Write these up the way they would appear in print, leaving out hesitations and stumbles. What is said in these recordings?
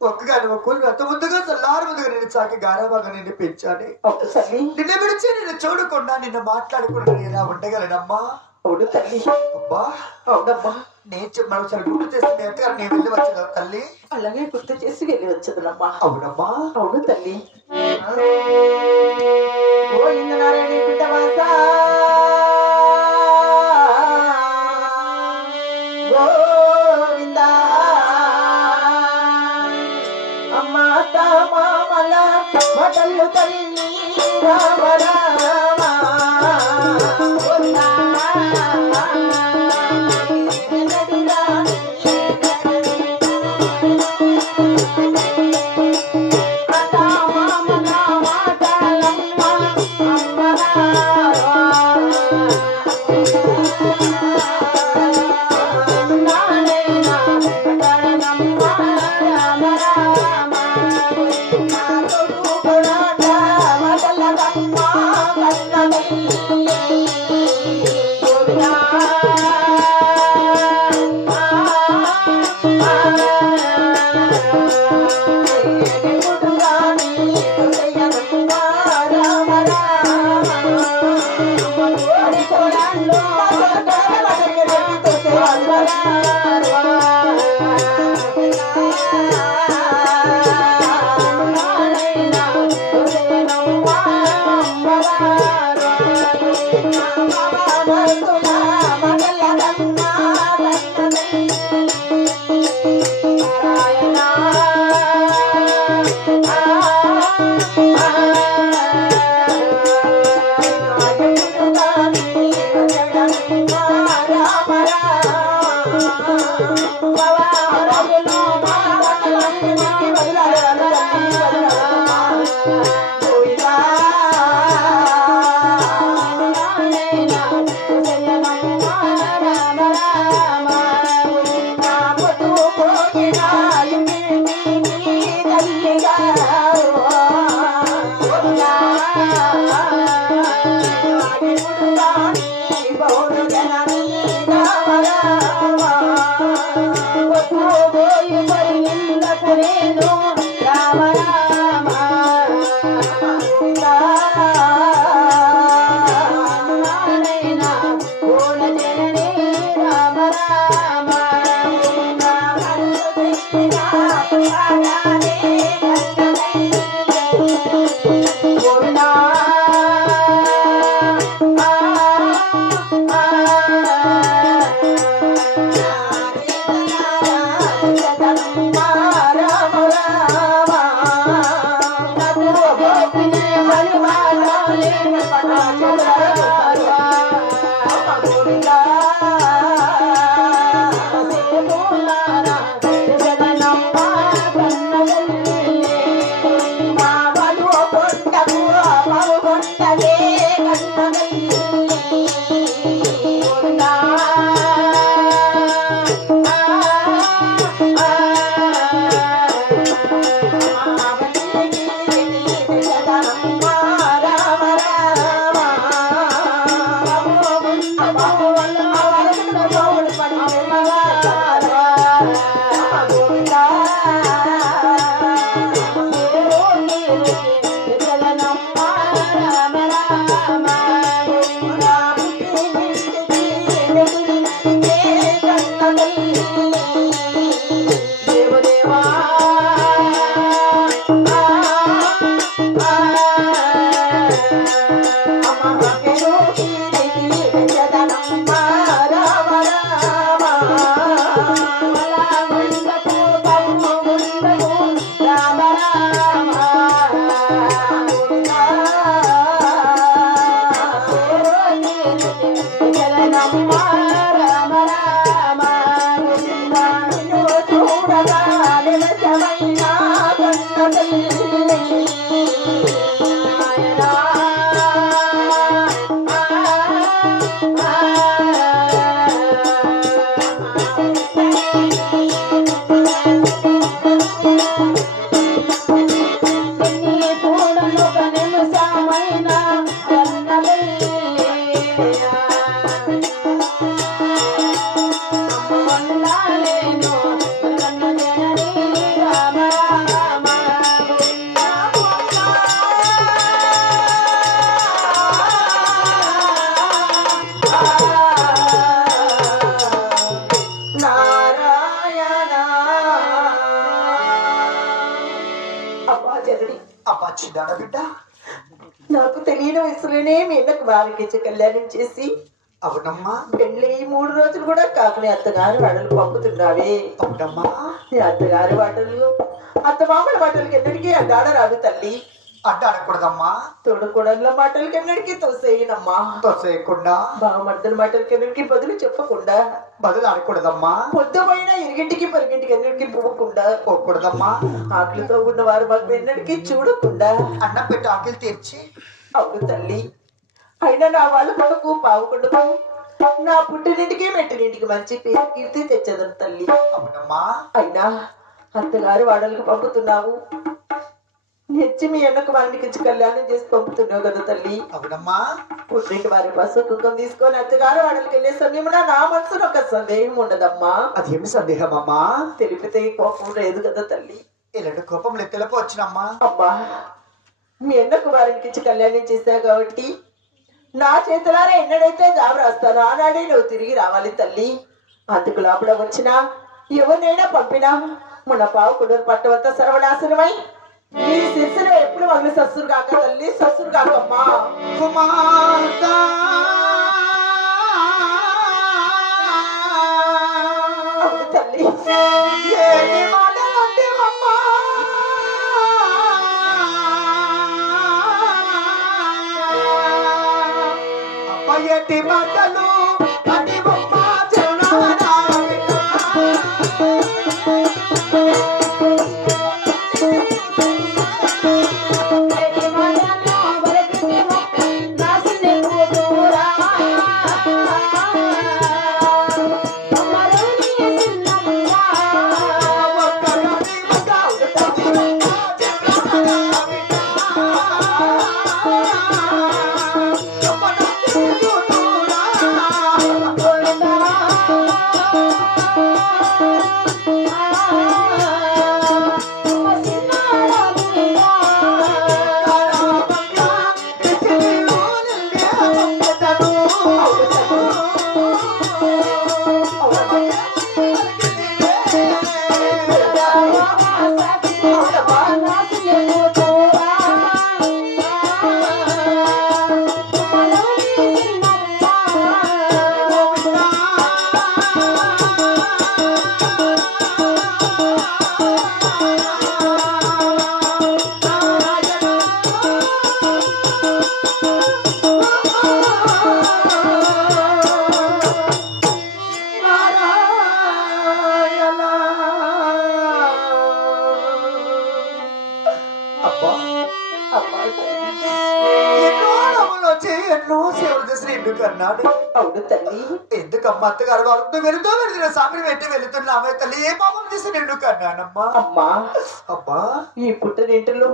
ఒక్కగాని ఒక్కరు అంత ముందుగా సల్లారు ముందుగా నేను చాకి గారాబాగా నిన్ను పెంచాలి. నిన్ను విడిచి నేను చూడకుండా నిన్ను మాట్లాడకుండా నేను ఎలా ఉండగలనమ్మా? అవును తల్లి. అబ్బా అవునమ్మా. నేను మరోసారి గుర్తు చేసి మీ అత్తగారు నేను వెళ్ళి వచ్చాను తల్లి. అలాగే గుర్తు చేసి వెళ్ళి వచ్చదనమ్మా. అవునమ్మా. అవును తల్లి. గోవిందనారాయణ పుట్టవాస గోవింద అమ్మ మామల మటల్లు తల్లి రామ రామ జగనమ్మ దశమైన కన్న తల్లి బిడ్డ నాకు తెలియని వయసులోనే మీ అన్నకు వారికి కళ్యాణం చేసి అవునమ్మా పెళ్ళి 3 రోజులు కూడా కాకుని అత్తగారి వాడలు పంపుతున్నావే. అవునమ్మా నీ అత్తగారి వాటలు అత్త మామల మాటలకి ఎన్నడికి అడ్డాడ రాదు తల్లి. అడ్డాడకూడదమ్మా. తోడుకోడళ్ళ మాటలకి ఎన్నడికి తోసేయనమ్మా. తోసేయకుండా బావమర్దల మాటలకి ఎన్నడికి బదులు చెప్పకుండా బదులు ఆడకూడదమ్మా. పొద్దుపోయినా ఇరిగింటికి పరిగింటికి ఎన్నడికి పోకుండా పోకూడదమ్మా. ఆకలితో ఉన్న వారు మాకు ఎన్నడికి చూడకుండా అన్నం పెట్టి ఆకలి తీర్చి. అవును తల్లి, అయినా నా వాళ్ళ కొడుకు పావుకుండకు నా పుట్టినింటికి మెట్టినింటికి మంచి పేరు కీర్తి తెచ్చదను తల్లి. అవునమ్మా. అయినా అత్తగారి వాడలకు పంపుతున్నావు, నెచ్చి మీ అన్నకు వారికి కళ్యాణం చేసి పంపుతున్నావు కదా తల్లి. అవునమ్మా. పుట్టింటి వారి పసుపు కుంకం తీసుకొని అత్తగారు వాడలకు వెళ్ళే సమయంలో నా మనసులో ఒక సందేహం ఉండదమ్మా. అదేమి సందేహం అమ్మా? తెలిపితే కోపం లేదు కదా తల్లి. ఇలాంటి కోపం లెక్కలకు వచ్చినమ్మా. అమ్మా, మీ అన్నకు వారికి కళ్యాణం చేశావు కాబట్టి నా చేతులారా ఎన్నడైతే జాబు రాస్తానో ఆనాడే నువ్వు తిరిగి రావాలి తల్లి. అందుకు లోపల వచ్చినా ఎవరినైనా పంపినా మన పావు కుదురు పట్టవంతా సర్వనాశనమై నీ శిరసులో ఎప్పుడు మగలు సస్సురు కాక తల్లి, సస్సురు కాకమ్మా. అవును తల్లి, ఎట్టి మాటలు అది బొమ్మ ఎన్నో సేవలు చేసిన ఎందుకు అన్నాడు. అవును తల్లి, ఎందుకమ్మా అత్తగారు వాళ్ళతో వెళుతూ వెళుతున్న సామిని పెట్టి వెళుతున్నామే తల్లి, ఏ పాపం చేసి ఎందుకు అన్నానమ్మా. అమ్మా అబ్బా, ఈ పుట్టినింటిలో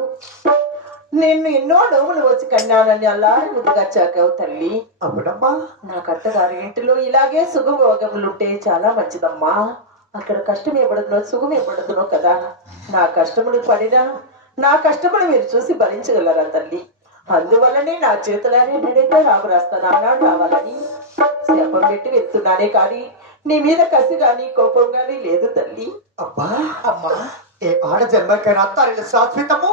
నేను ఎన్నో నోములు వచ్చి కన్నానని అల్లారి ముద్దుగా చాకావు తల్లి. అవునమ్మా. నాకు అత్తగారి ఇంటిలో ఇలాగే సుఖభోగములుంటే చాలా మంచిదమ్మా. అక్కడ కష్టం ఏపడుతున్నో సుఖం ఏపడుతున్నో కదా. నా కష్టములు పడినా నా కష్టములు మీరు చూసి భరించగలరా తల్లి. అందువల్లనే నా చేతులని నేనైతే రాబు రాస్తాను ఆనాడు రావాలని శాపం పెట్టి వెళ్తున్నానే కానీ నీ మీద కసి గాని కోపం గాని లేదు తల్లి. అబ్బా అమ్మా, ఏ ఆడ జన్మకైనా అత్తారిల్లు శాశ్వతము,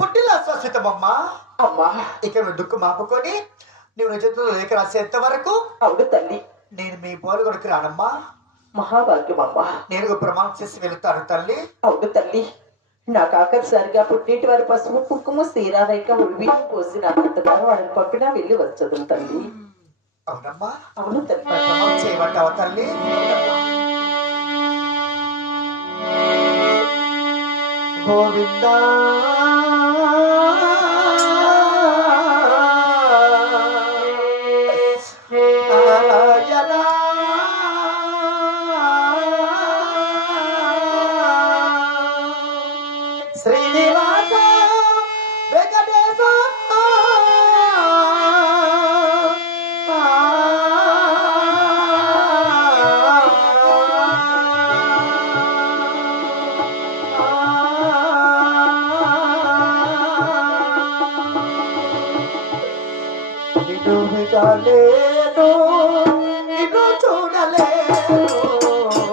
పుట్టిన శాశ్వతమమ్మా. అమ్మా, ఇక నువ్వు దుఃఖం ఆపుకొని నువ్వు నిజంతో లేఖ రాసేంత వరకు అవును తల్లి, నేను మీ పోలు కొడుకు రానమ్మా. మహాభాగ్యం అమ్మా. నేను ప్రమాణం చేసి వెళుతాను తల్లి. అవును తల్లి, నాకు ఆఖరిసారిగా పుట్టింటి వారి పసుపు కుంకుమ శ్రీరారైక ఉడివి పోసి నా అత్తగారు వాళ్ళని పంపినా వెళ్ళి వచ్చదు తల్లి. అవునమ్మా. అవును తల్లి. ప్రమాణం చేయమంటావా తల్లి? గోవిందా నారాయణ శ్రీనివాస వెంకటేశ నిన్ను విడలేను నిన్ను చూడలేను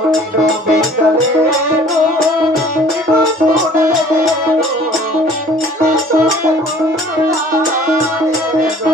నిన్ను విడలేను నిన్ను చూడలేను నిన్ను చూడకుండా నేను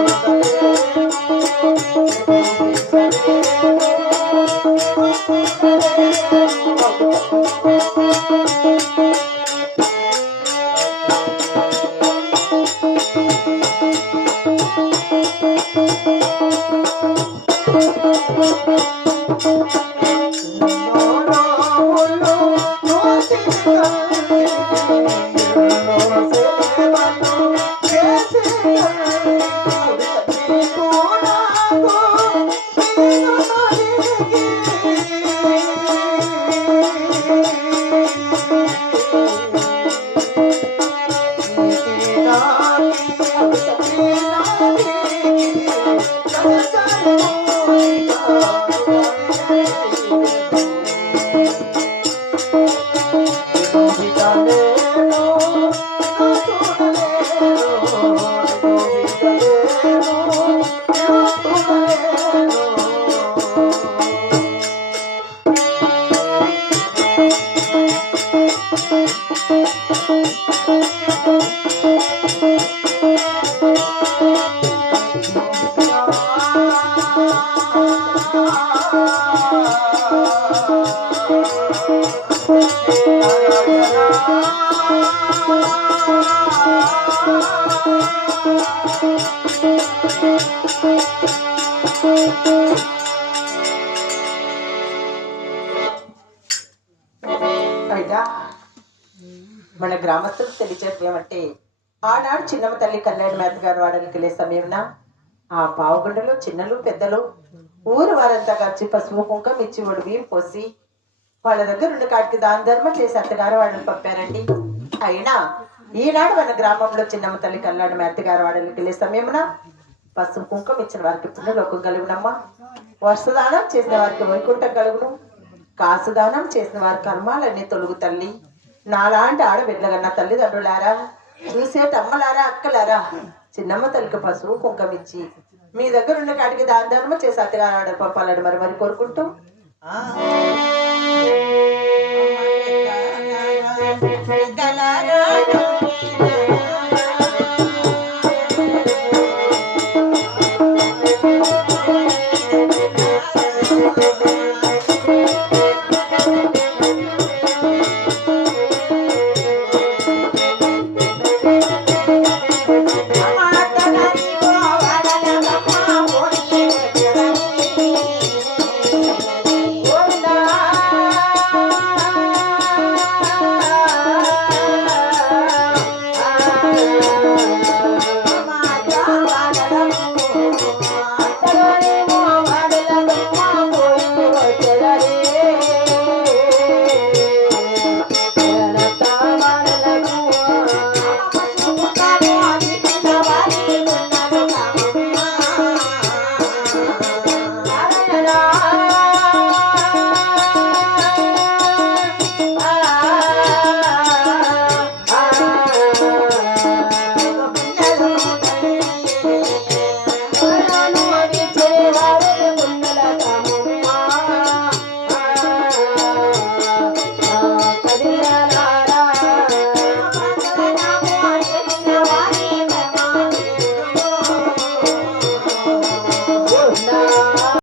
అయినా మన గ్రామస్తులకు తెలియజేయమంటే ఆనాడు చిన్నమ్మ తల్లి కళ్యాణ్ మేత గారు వాడడానికి వెళ్ళే సమయంన ఆ పావుగుండలో చిన్నలు పెద్దలు ఊరు వారంతా కలిసి పసుపు కుంకం ఇచ్చి ఒడి బియ్యం పోసి వాళ్ళ దగ్గర ఉన్న కాటికి దాన ధర్మం చేసి అత్తగారు వాళ్ళని పంపారండి. అయినా ఈనాడు మన గ్రామంలో చిన్నమ్మ తల్లి కళ్యాణ్ మేత గారు వాడడానికి వెళ్ళే సమయమున పసుపు కుంకం ఇచ్చిన వారికి పుణ్యలోకం కలుగునమ్మా, వర్షదానం చేసిన వారికి వైకుంఠం కలుగును, కాసు దానం చేసిన వారి కర్మాలన్నీ తొలుగు తల్లి. నాలాంటి ఆడబిడ్డలగన్న తల్లిదండ్రులారా, చూసేటమ్మలారా, అక్కలారా, చిన్నమ్మ తల్లికి పసుపు కుంకం ఇచ్చి మీ దగ్గర ఉన్న కాటికి దాన ధర్మం చేసి అత్తగారు ఆడ పంపాలని మరి కోరుకుంటూ పెద్దలారా